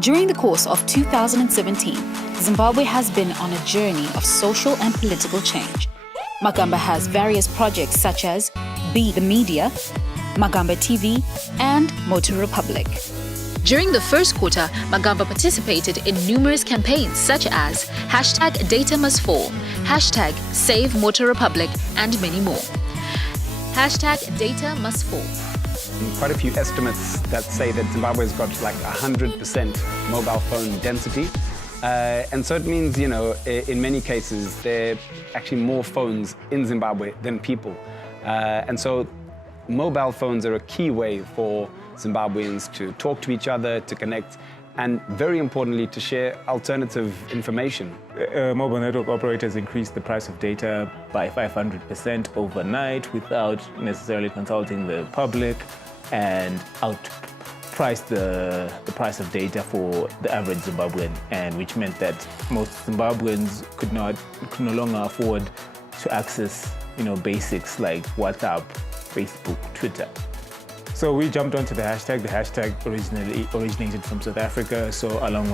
During the course of 2017, Zimbabwe has been on a journey of social and political change. Magamba has various projects such as Be the Media, Magamba TV, and Moto Republic. During the first quarter, Magamba participated in numerous campaigns such as #DataMustFall, #Save Moto Republic, and many more. #DataMustFall. Quite a few estimates that say that Zimbabwe's got like 100% mobile phone density. And so it means, in many cases, there are actually more phones in Zimbabwe than people. And so mobile phones are a key way for Zimbabweans to talk to each other, to connect, and very importantly, to share alternative information. Mobile network operators increased the price of data by 500% overnight without necessarily consulting the public, and outpriced the price of data for the average Zimbabwean, and which meant that most Zimbabweans could no longer afford to access, basics like WhatsApp, Facebook, Twitter. So we jumped onto the hashtag. The hashtag originally originated from South Africa. So along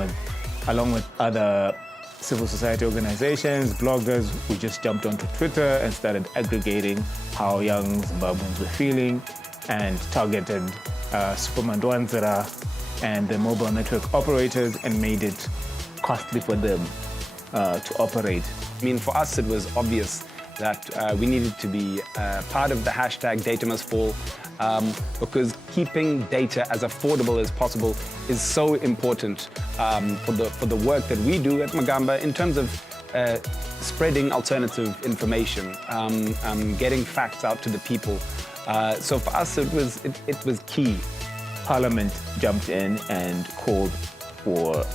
with other civil society organizations, bloggers, we just jumped onto Twitter and started aggregating how young Zimbabweans were feeling, and targeted Supermandwanzira and the mobile network operators and made it costly for them to operate. For us, it was obvious that we needed to be part of the hashtag #DataMustFall, because keeping data as affordable as possible is so important for the work that we do at Magamba in terms of spreading alternative information, getting facts out to the people. So for us, it was key. Parliament jumped in and called for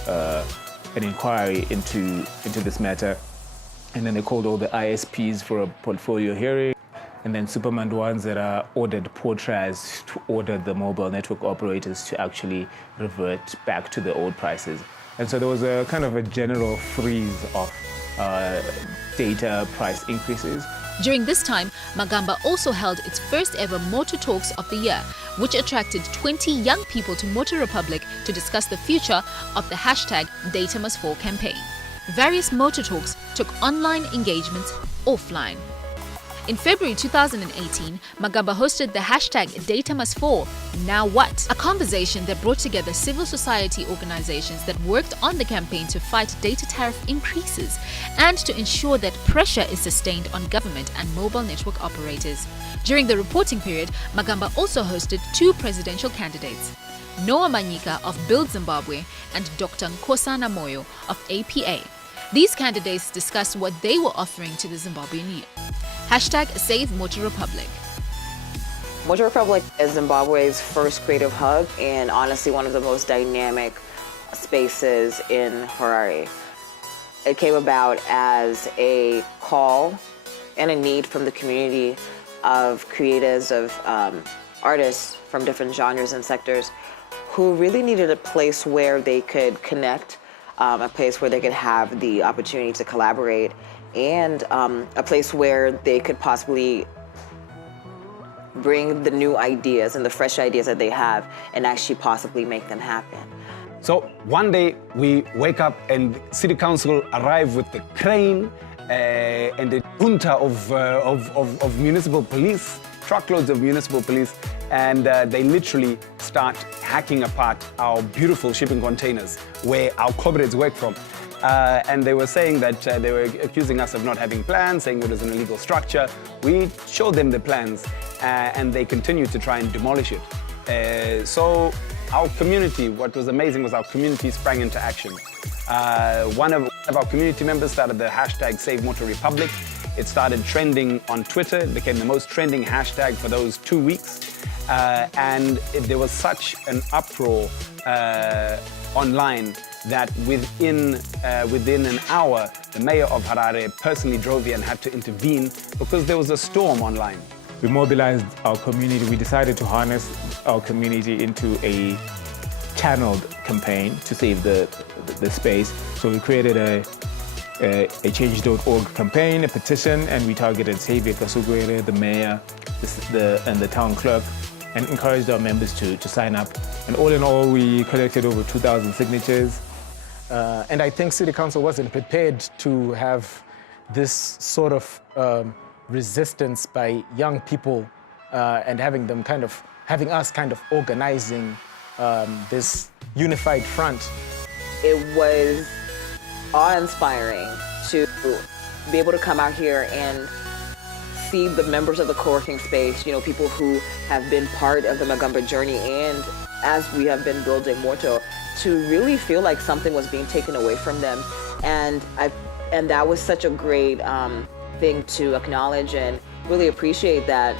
an inquiry into this matter. And then they called all the ISPs for a portfolio hearing. And then Supermandwanzira ordered Portras to order the mobile network operators to actually revert back to the old prices. And so there was a kind of a general freeze of data price increases. During this time, Magamba also held its first ever Moto Talks of the year, which attracted 20 young people to Moto Republic to discuss the future of the #DataMustFall campaign. Various Moto Talks took online engagements offline. In February 2018, Magamba hosted the #DataMustFall, Now What? A conversation that brought together civil society organizations that worked on the campaign to fight data tariff increases and to ensure that pressure is sustained on government and mobile network operators. During the reporting period, Magamba also hosted 2 presidential candidates, Noah Manyika of Build Zimbabwe and Dr. Nkosana Moyo of APA. These candidates discussed what they were offering to the Zimbabwean youth. #Save Moto Republic. Moto Republic is Zimbabwe's first creative hub and honestly one of the most dynamic spaces in Harare. It came about as a call and a need from the community of creatives, of artists from different genres and sectors who really needed a place where they could connect, a place where they could have the opportunity to collaborate, and a place where they could possibly bring the new ideas and the fresh ideas that they have and actually possibly make them happen. So one day we wake up and City Council arrive with the crane and the junta of municipal police, truckloads of municipal police, and they literally start hacking apart our beautiful shipping containers where our comrades work from. And they were saying that they were accusing us of not having plans, saying it was an illegal structure. We showed them the plans and they continued to try and demolish it. So our community, what was amazing was our community sprang into action. One of our community members started the #Save Moto Republic. It started trending on Twitter. It became the most trending hashtag for those 2 weeks. And there was such an uproar online that within an hour, the mayor of Harare personally drove here and had to intervene because there was a storm online. We mobilized our community. We decided to harness our community into a channeled campaign to save the space. So we created a change.org campaign, a petition, and we targeted Xavier Kasugwere, the mayor, and the town clerk, and encouraged our members to sign up. And all in all, we collected over 2,000 signatures. And I think City Council wasn't prepared to have this sort of resistance by young people and having us kind of organizing this unified front. It was awe-inspiring to be able to come out here and see the members of the co-working space, you know, people who have been part of the Magamba journey, and as we have been building Moto, to really feel like something was being taken away from them. And that was such a great thing to acknowledge and really appreciate, that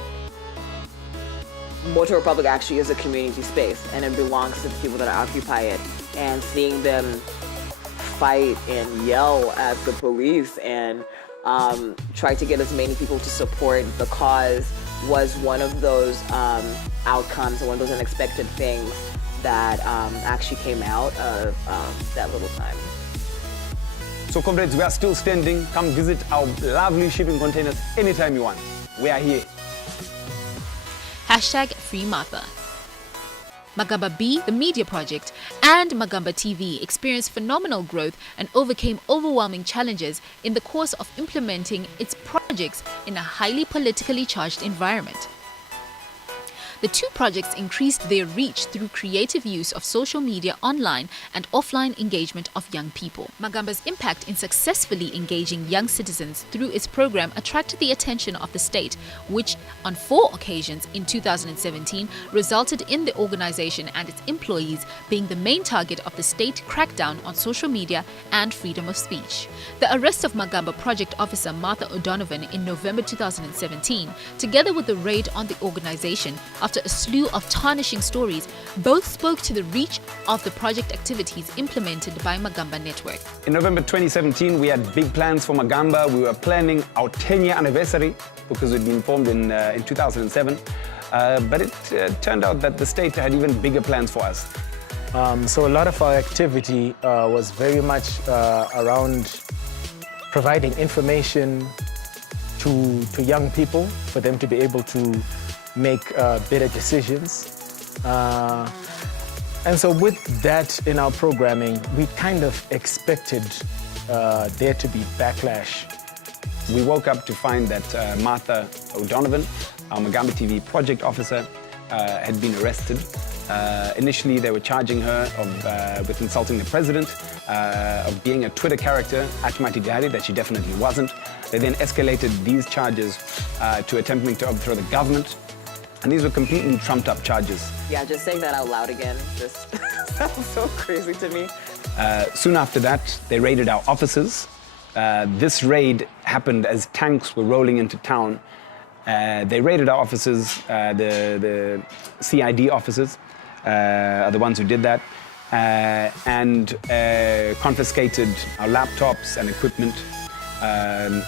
Moto Republic actually is a community space and it belongs to the people that occupy it. And seeing them fight and yell at the police and try to get as many people to support the cause was one of those outcomes and one of those unexpected things that actually came out of that little time. So comrades, we are still standing. Come visit our lovely shipping containers anytime you want. We are here. #FreeMartha. Magamba B, the media project, and Magamba TV experienced phenomenal growth and overcame overwhelming challenges in the course of implementing its projects in a highly politically charged environment. The two projects increased their reach through creative use of social media online and offline engagement of young people. Magamba's impact in successfully engaging young citizens through its program attracted the attention of the state, which on 4 occasions in 2017 resulted in the organization and its employees being the main target of the state crackdown on social media and freedom of speech. The arrest of Magamba project officer Martha O'Donovan in November 2017, together with the raid on the organization after a slew of tarnishing stories, both spoke to the reach of the project activities implemented by Magamba Network. In November 2017, we had big plans for Magamba. We were planning our 10-year anniversary because we'd been formed in 2007. But it turned out that the state had even bigger plans for us. So a lot of our activity was very much around providing information to young people for them to be able to make better decisions. And so with that in our programming, we kind of expected there to be backlash. We woke up to find that Martha O'Donovan, our Magamba TV project officer, had been arrested. Initially, they were charging her with insulting the president, of being a Twitter character, Atmatigari, that she definitely wasn't. They then escalated these charges to attempting to overthrow the government. And these were completely trumped up charges. Yeah, just saying that out loud again just sounds so crazy to me. Soon after that, they raided our offices. This raid happened as tanks were rolling into town. They raided our offices. The CID officers are the ones who did that, and confiscated our laptops and equipment,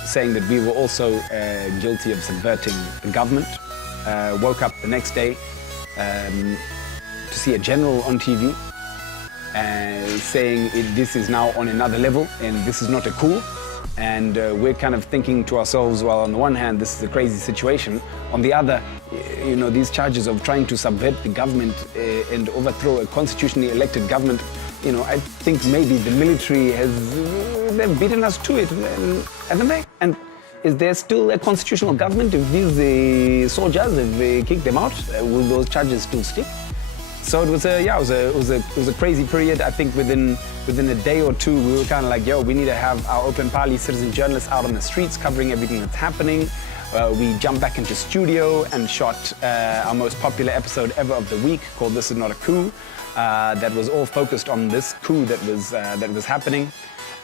saying that we were also guilty of subverting the government. Woke up the next day to see a general on TV saying this is now on another level and this is not a coup. And we're kind of thinking to ourselves, well, on the one hand, this is a crazy situation. On the other, you know, these charges of trying to subvert the government and overthrow a constitutionally elected government, you know, I think maybe the military they've beaten us to it, haven't they? And is there still a constitutional government if these soldiers have kicked them out? Will those charges still stick? So it was a crazy period. I think within a day or two, we were kind of like, yo, we need to have our open parley citizen journalists out on the streets covering everything that's happening. We jumped back into studio and shot our most popular episode ever of the week called "This Is Not a Coup." That was all focused on this coup that was happening.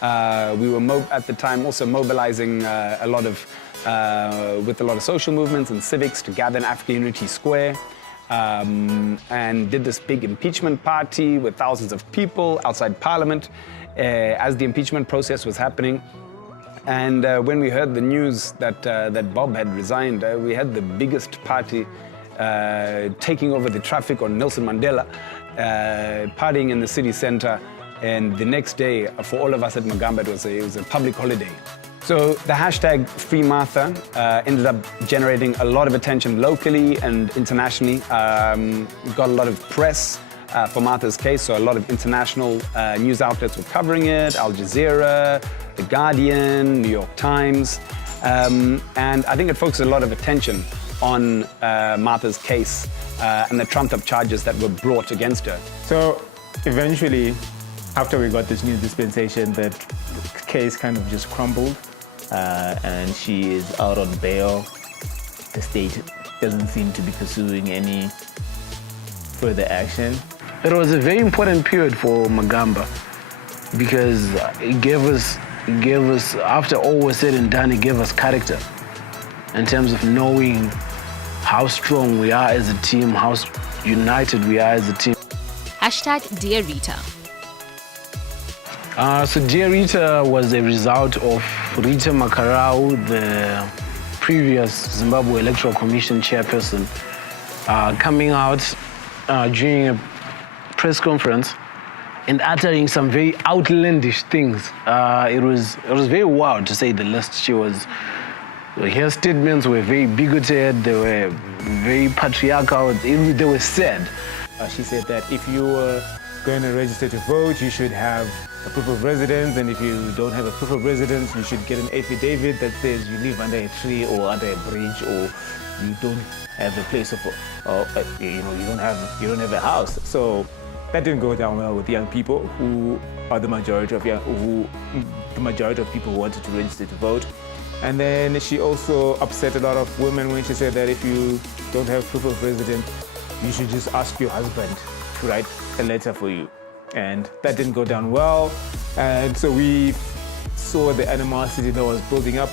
We were at the time also mobilizing with a lot of social movements and civics to gather in African Unity Square. And did this big impeachment party with thousands of people outside Parliament as the impeachment process was happening. And when we heard the news that Bob had resigned, we had the biggest party taking over the traffic on Nelson Mandela, partying in the city center. And the next day, for all of us at Magamba, it was a public holiday. So the hashtag Free Martha ended up generating a lot of attention locally and internationally. We got a lot of press for Martha's case, so a lot of international news outlets were covering it, Al Jazeera, The Guardian, New York Times, and I think it focused a lot of attention on Martha's case and the trumped-up charges that were brought against her. So eventually, after we got this new dispensation, that case kind of just crumbled, and she is out on bail. The state doesn't seem to be pursuing any further action. It was a very important period for Magamba because it gave us, after all was said and done, it gave us character in terms of knowing how strong we are as a team, how united we are as a team. Hashtag Dear Rita. So Dear Rita was a result of Rita Makarau, the previous Zimbabwe Electoral Commission chairperson, coming out during a press conference and uttering some very outlandish things. It was very wild, to say the least. Her statements were very bigoted, they were very patriarchal, they were sad. She said that if you were going to register to vote, you should have a proof of residence, and if you don't have a proof of residence, you should get an affidavit that says you live under a tree or under a bridge, or you don't have a place of, you don't have a house. So that didn't go down well with young people, who are the majority of people who wanted to register to vote. And then she also upset a lot of women when she said that if you don't have proof of residence, you should just ask your husband to write a letter for you. And that didn't go down well. And so we saw the animosity that was building up,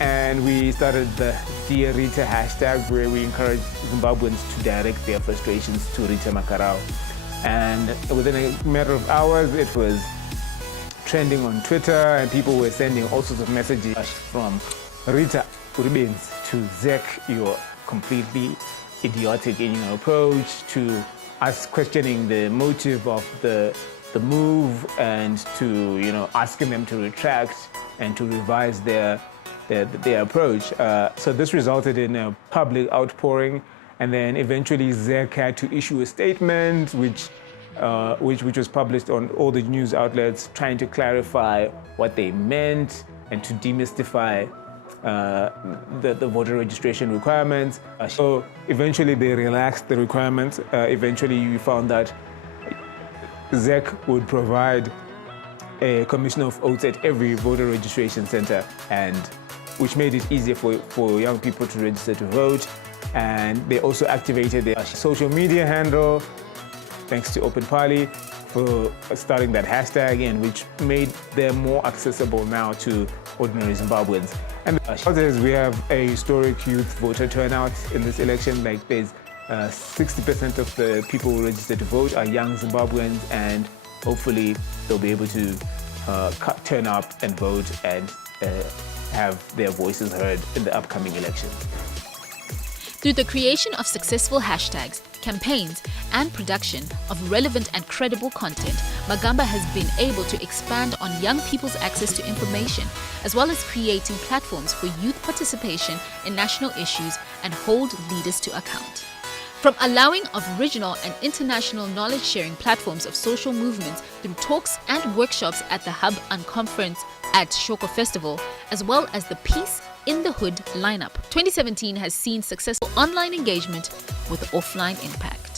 and we started the Dear Rita hashtag, where we encouraged Zimbabweans to direct their frustrations to Rita Makarau. And within a matter of hours, it was trending on Twitter, and people were sending all sorts of messages from Rita Uribens to Zek, you're completely idiotic in your approach, to us questioning the motive of the move, and to asking them to retract and to revise their approach. So this resulted in a public outpouring, and then eventually Zek had to issue a statement which was published on all the news outlets, trying to clarify what they meant and to demystify the voter registration requirements. So eventually they relaxed the requirements. Eventually we found that ZEC would provide a commissioner of oaths at every voter registration center, and which made it easier for young people to register to vote. And they also activated their social media handle, thanks to Open Party, for starting that hashtag, and which made them more accessible now to ordinary Zimbabweans. And we have a historic youth voter turnout in this election. Like, there's 60% of the people who registered to vote are young Zimbabweans, and hopefully they'll be able to turn up and vote and have their voices heard in the upcoming elections. Through the creation of successful hashtags, campaigns, and production of relevant and credible content, Magamba has been able to expand on young people's access to information, as well as creating platforms for youth participation in national issues and hold leaders to account. From allowing of regional and international knowledge-sharing platforms of social movements through talks and workshops at the Hub and Conference at Shoko Festival, as well as the Peace in the Hood lineup, 2017 has seen successful online engagement with offline impact.